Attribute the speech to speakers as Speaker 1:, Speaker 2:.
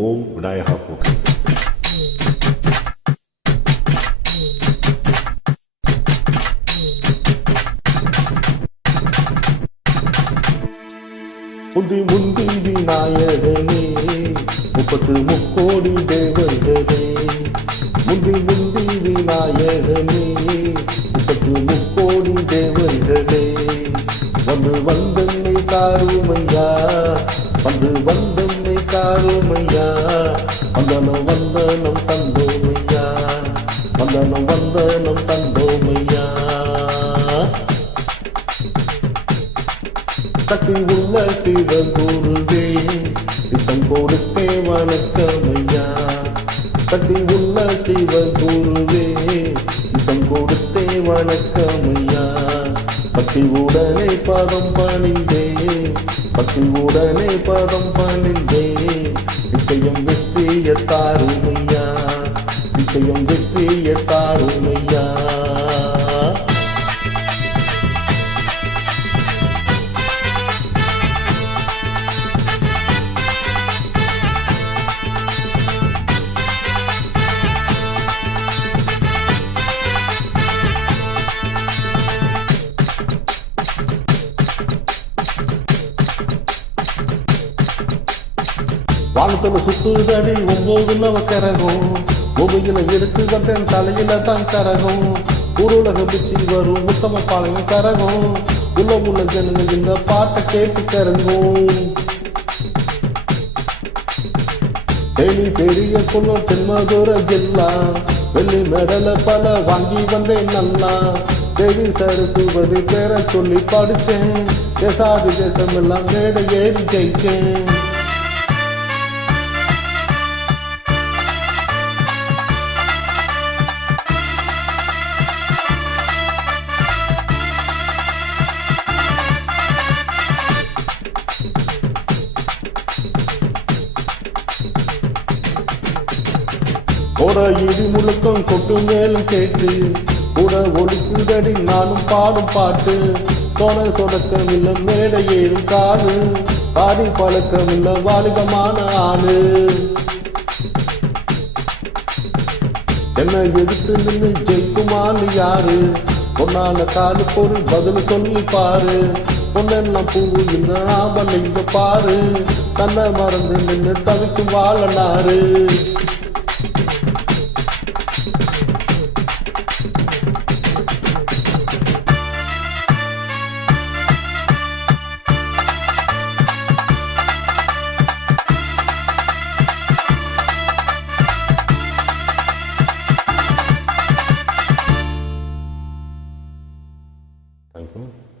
Speaker 1: ஓம் விநாயகா போற்றி முந்தி முந்தி விநாயகனே முப்பத்து முக்கோடி தேவர்களே. முந்தி முந்தி விநாயகனே முப்பத்து முக்கோடி தேவர்களே. வந்து வந்தன்னை தாருமையா வந்து வந்த காருமையா வந்தனம் வந்தனம் தந்தோமையா வந்தனம் வந்தனம் தந்தோமையா தட்டி உள்ள சிவகுருவே சித்தம் கொடுத்தே வணக்கமையா தட்டி உள்ள சிவகுருவே சித்தம் கொடுத்தே வணக்கமையா பக்தி உடனே பாதம் பணிந்தே பக்தி உடனே பதம் பணிந்தே நிச்சயம் வெற்றிய தாருமையா நிச்சயம் வெற்றிய தாருமையா வானத்துல சுத்துதடி ஒன்பது கரகம் பூமியில எடுத்து வந்தேன் தலையில தான் கரகம். உருளக பிச்சு வரும் உத்தம பாளையம் கரகம் உள்ள உள்ள ஜனங்க இந்த பாட்டை கேட்டு கரங்கும் தேனி பெரிய குளம் தென்மதுர ஜில்லா. வெள்ளி மெடல பல வாங்கி வந்தேன் நல்லா தேவி சரசுவதி பேரை சொல்லி படிச்சேன். தேசாதி தேசம் எல்லாம் மேடை ஏறி ஜெயிச்சேன். ஒரு இடி முழுக்கம் கொட்டு மேலும் கேட்டு கூட ஒலிக்குதடி நானும் பாடும் பாட்டு. தொலை சொடக்கம் இல்ல மேடை ஏறும் காலு பாடி பழக்கம் இல்ல வாலிபமான ஆளு. என்ன எதிர்த்து நின்று ஜெயிக்குமான்னு யாரு? பொன்னான காலு பொருள் பதில் சொல்லி பாரு. பொன்னெல்லாம் பூவு இந்த ஆம்பல் இங்க பாரு. தன்னை மறந்து நின்று தவிக்கும் வாழனாரு 嗯。